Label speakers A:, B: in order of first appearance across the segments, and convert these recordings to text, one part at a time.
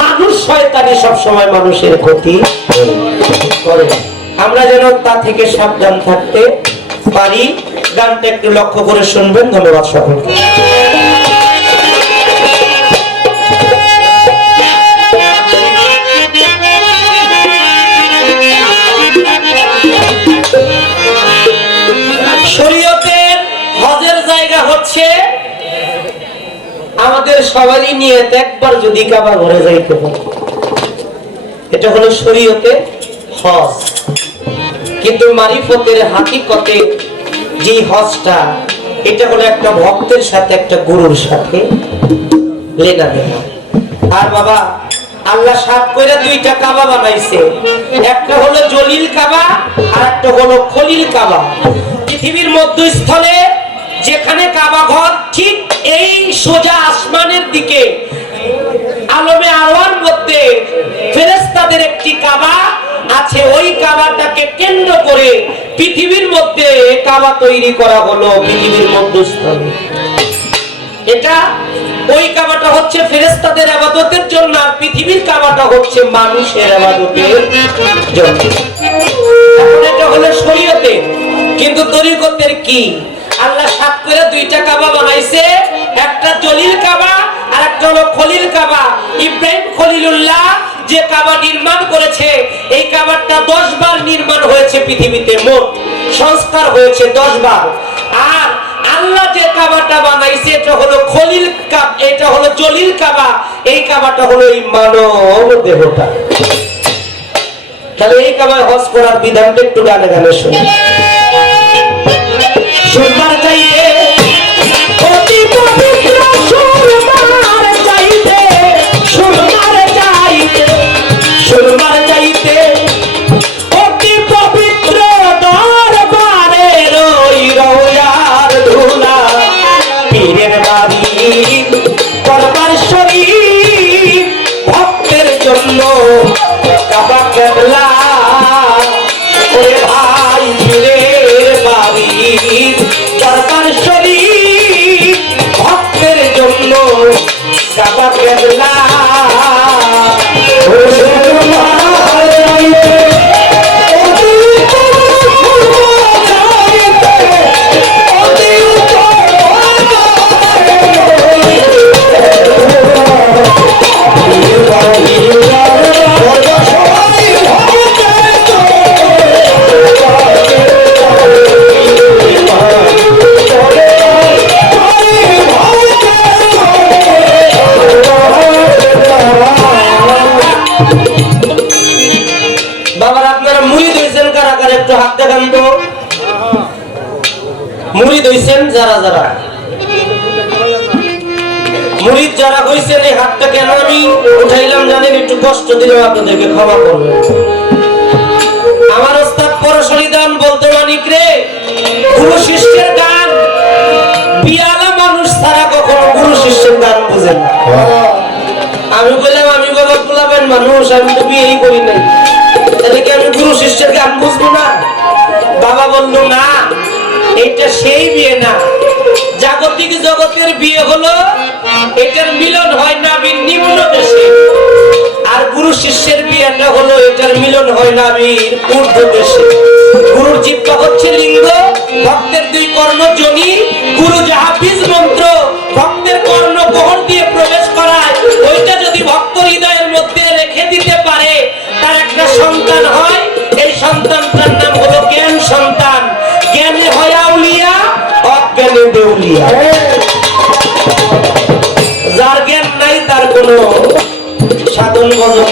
A: মানুষ শয়তানি সবসময় মানুষের ক্ষতি করে। আমরা যেন তা থেকে সাবধান থাকতে পারি। গানটা একটু লক্ষ্য করে শুনবেন। ধন্যবাদ সকলকে। হচ্ছে আমাদের সবারই নিয়ে একবার যদি কাবা ঘরে যাইতে হবে এটা হলো শরীয়তে হজ। কিন্তু মারিফতের হাকিকতে যে হজটা, এটা হলো একটা ভক্তের সাথে, একটা গুরুর সাথে লেনা দেনা। আর বাবা, আল্লাহ সাত করে দুইটা কাবা বানাইছে। একটা হলো জলিল কাবা, আর একটা হলো খলিল কাবা। পৃথিবীর মধ্যস্থলে যেখানে কাবা ঘর, ঠিক এই সোজা আসমানের দিকে। আলমে আলোয়ার মধ্যে ফেরেস্তাদের একটি কাবা আছে। ওই কাবাটাকে কেন্দ্র করে পৃথিবীর মধ্যে কাবা তৈরি করা হলো, পৃথিবীর মধ্যস্থলে। এটা ওই কাবাটা হচ্ছে ফেরেস্তাদের আবাদতের জন্য, আর পৃথিবীর কাবাটা হচ্ছে মানুষের আবাদতের জন্য। এটা হলো শরীয়তে কিন্তু তরিকতের কি? আল্লাহ সাত করে দুইটা কাবা বানাইছে। একটা জলিল কাবা আর একটা হলো খলিল কাবা। ইব্রাহিম খলিলুল্লাহ যে কাবা নির্মাণ করেছে, এই কাবারটা দশ বার নির্মাণ হয়েছে পৃথিবীতে মোট। সংস্কার হয়েছে দশ বার। আর আল্লাহ যে কাবাটা বানাইছে, এটা হলো খলিল কাব, এটা হলো জলিল কাবা। এই কাবাটা হলো এই মানব দেহটা। তাহলে এই কাবায় হজ করার বিধানটা একটু গানে গানে শুনি। কাবা কেবলা মুড়ি দইছেন যারা যারা? মুড়িদ যারা হইছেন, এই হাতটা কেন আমি উঠাইলাম জানেন? একটু কষ্ট দিলাম আপনাদেরকে ক্ষমা করবেন। আমার ওস্তাদ পরশরী দান বলতে মানিক রে, গুরু শিষ্যের গান, পিয়ালা মানুষ ছাড়া কখনো গুরু শিষ্যের গান বুঝেন আমি বললাম, আমি বাবা গোলাপের মানুষ, আমি তো বিয়েই করি নাই। তাহলে কি আমি গুরু শিষ্যের গান বুঝব না? বাবা বলল, না। এটা সেই বিয়ে না। জাগতিক জগতের বিয়ে হলো, এটার মিলন হয় নাবির নিম্ন দেশে। আর গুরু শিষ্যের বিয়েটা হলো, এটার মিলন হয় নাবির ঊর্ধ্ব দেশে। গুরুর জিব্বা হচ্ছে লিঙ্গ, ভক্তের দুই কর্ণ জনি গুরু যাহা বীজ মন্ত্র, ভক্তের কর্ণ গ্রহণ দিয়ে প্রবেশ করায়, ওইটা যদি ভক্ত হৃদয়ের মধ্যে রেখে দিতে পারে, তার একটা সন্তান হয়, এই সন্তানটার যার জ্ঞান নাই, তার কোনো সাধন ভজন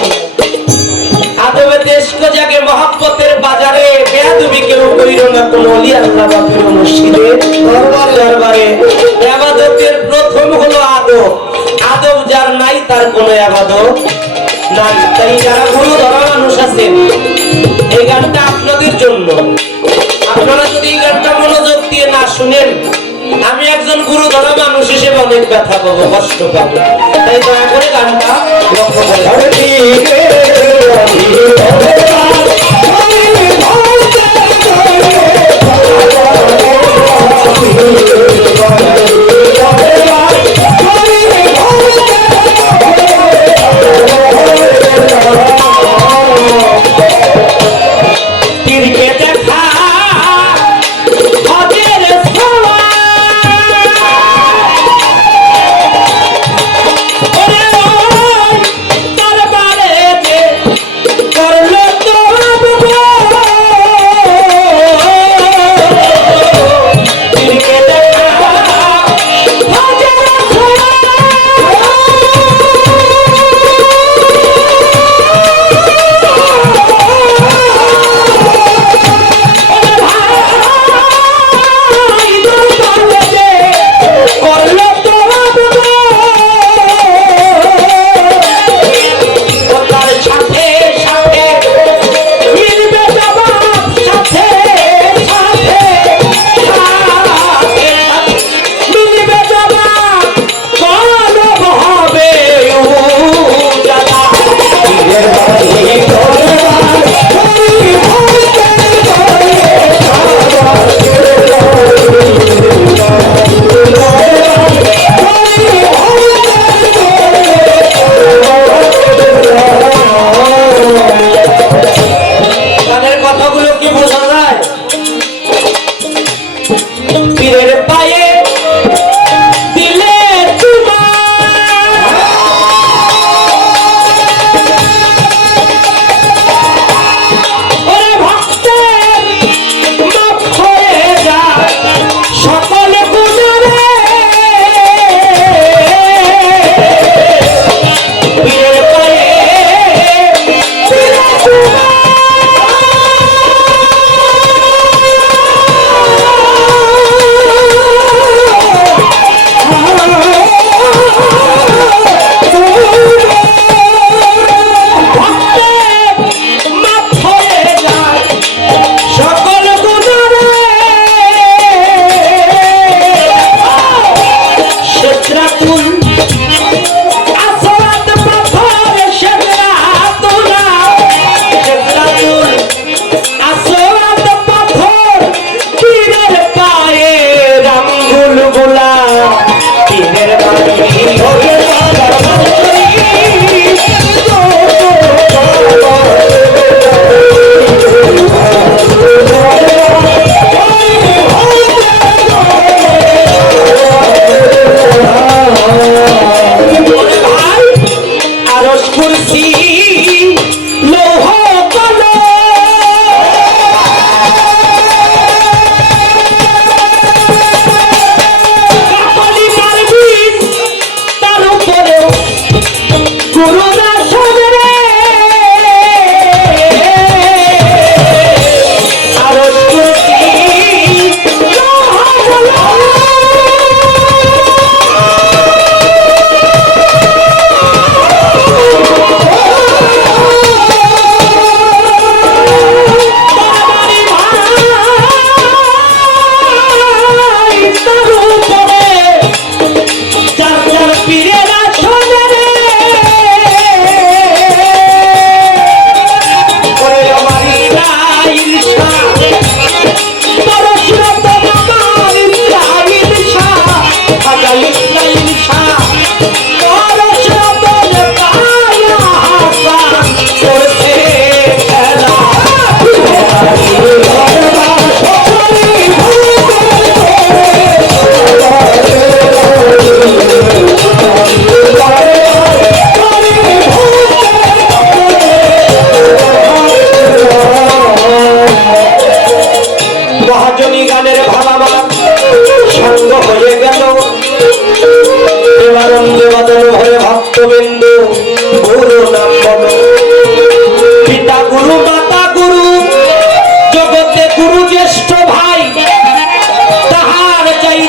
A: আদবে দেশকে জাগে মহাব্বতের বাজারে, বেয়াদবি কেউ কইর না, কোন অলি আল্লাহ বা পীর মুর্শিদে দরবার দরবারে। ইবাদতের প্রথম হলো আদব। আদব যার নাই, তার কোনো ইবাদত নাই। তাই যারা গুরু ধরা মানুষ আছেন, এই গানটা আপনাদের জন্য। আপনারা যদি এই গানটা মনোযোগ দিয়ে না শুনেন আমি একজন গুরু ধরা মানুষ হিসেবে অনেক ব্যথা পাবো কষ্ট পাবো তাই দয়া করে গানটা লক্ষ্য করে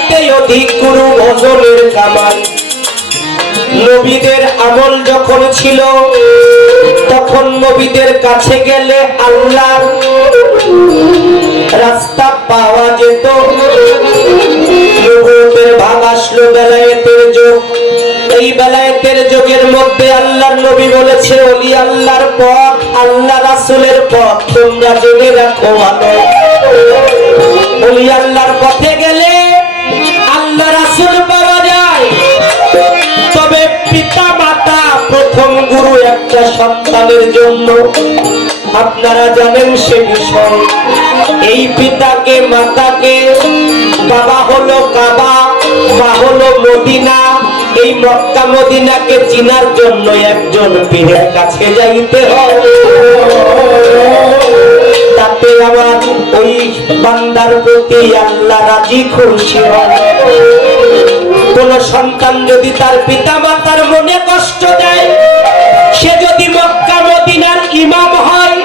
A: চাইতে অধিক নবীদের আমল যখন ছিল, তখন নবীদের কাছে গেলে আল্লাহর রাস্তা পাওয়া যেত। যুগের মধ্যে আল্লাহর নবী বলেছে আল্লাহর পথ, আল্লাহ রাসূলের পথ। তোমরা আল্লাহর পথে গেলে প্রথম গুরু একটা সন্তানের জন্য। আপনারা জানেন সে বিষয়। এই পিতাকে, মাতাকে বাবা হলো কাবা, মা হলো মদিনা। এই মক্কা, মদিনাকে চিনার জন্য একজন পীরের কাছে যাইতে হবে তাতে আমার ওই বান্দার প্রতি আল্লাহ রাজি খুশি হয়। সন্তান যদি তার পিতা মাতার মনে কষ্ট দেয়, সে যদি মক্কা, মদিনার ইমাম হয়,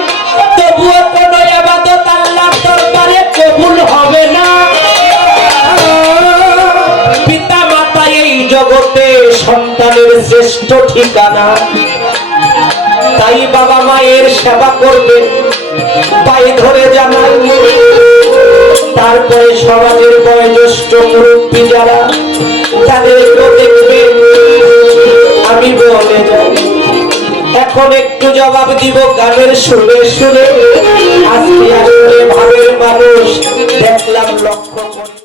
A: তবুও কোন আবাদত আল্লাহর দরবারে কবুল হবে না। পিতা মাতা এই জগতে সন্তানের শ্রেষ্ঠ ঠিকানা। তাই বাবা মায়ের সেবা করবে, পায়ে ধরে জানাই। তারপরে সমাজের বয়োজ্যেষ্ঠ মুরব্বী যারা তাদেরকেও দেখবেন আমি বলে যাই এখন একটু জবাব দিব গানের শুনে শুনে আজকে আসলে ভাবের মানুষ। দেখলাম লক্ষ্য